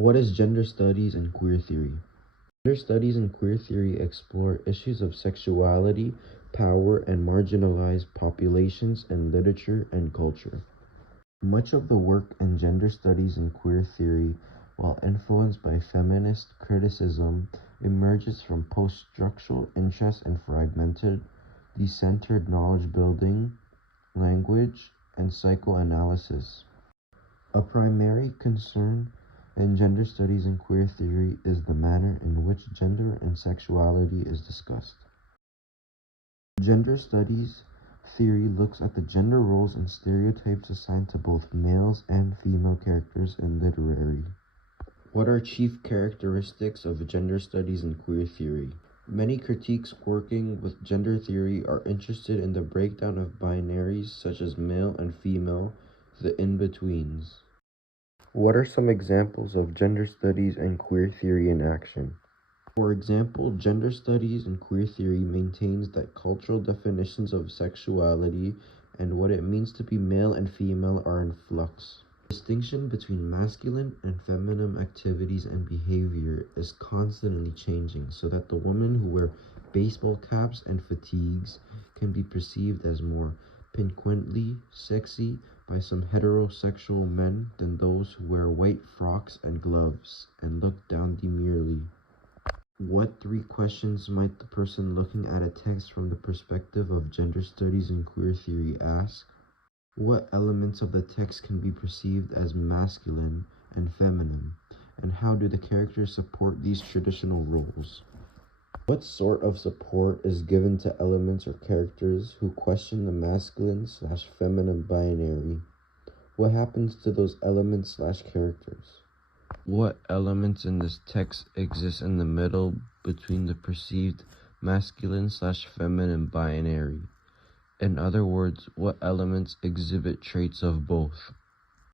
What is gender studies and queer theory? Gender studies and queer theory explore issues of sexuality, power, and marginalized populations in literature and culture. Much of the work in gender studies and queer theory, while influenced by feminist criticism, emerges from post-structural interest in fragmented, decentered knowledge building, language, and psychoanalysis. A primary concern in gender studies and queer theory is the manner in which gender and sexuality is discussed. Gender studies theory looks at the gender roles and stereotypes assigned to both males and female characters in literary. What are chief characteristics of gender studies and queer theory? Many critiques working with gender theory are interested in the breakdown of binaries such as male and female, the in-betweens. What are some examples of gender studies and queer theory in action? For example, gender studies and queer theory maintains that cultural definitions of sexuality and what it means to be male and female are in flux. The distinction between masculine and feminine activities and behavior is constantly changing, so that the women who wear baseball caps and fatigues can be perceived as more piquantly sexy by some heterosexual men than those who wear white frocks and gloves and look down demurely. What three questions might the person looking at a text from the perspective of gender studies and queer theory ask? What elements of the text can be perceived as masculine and feminine, and how do the characters support these traditional roles? What sort of support is given to elements or characters who question the masculine/feminine binary? What happens to those elements/characters? What elements in this text exist in the middle between the perceived masculine/feminine binary? In other words, what elements exhibit traits of both?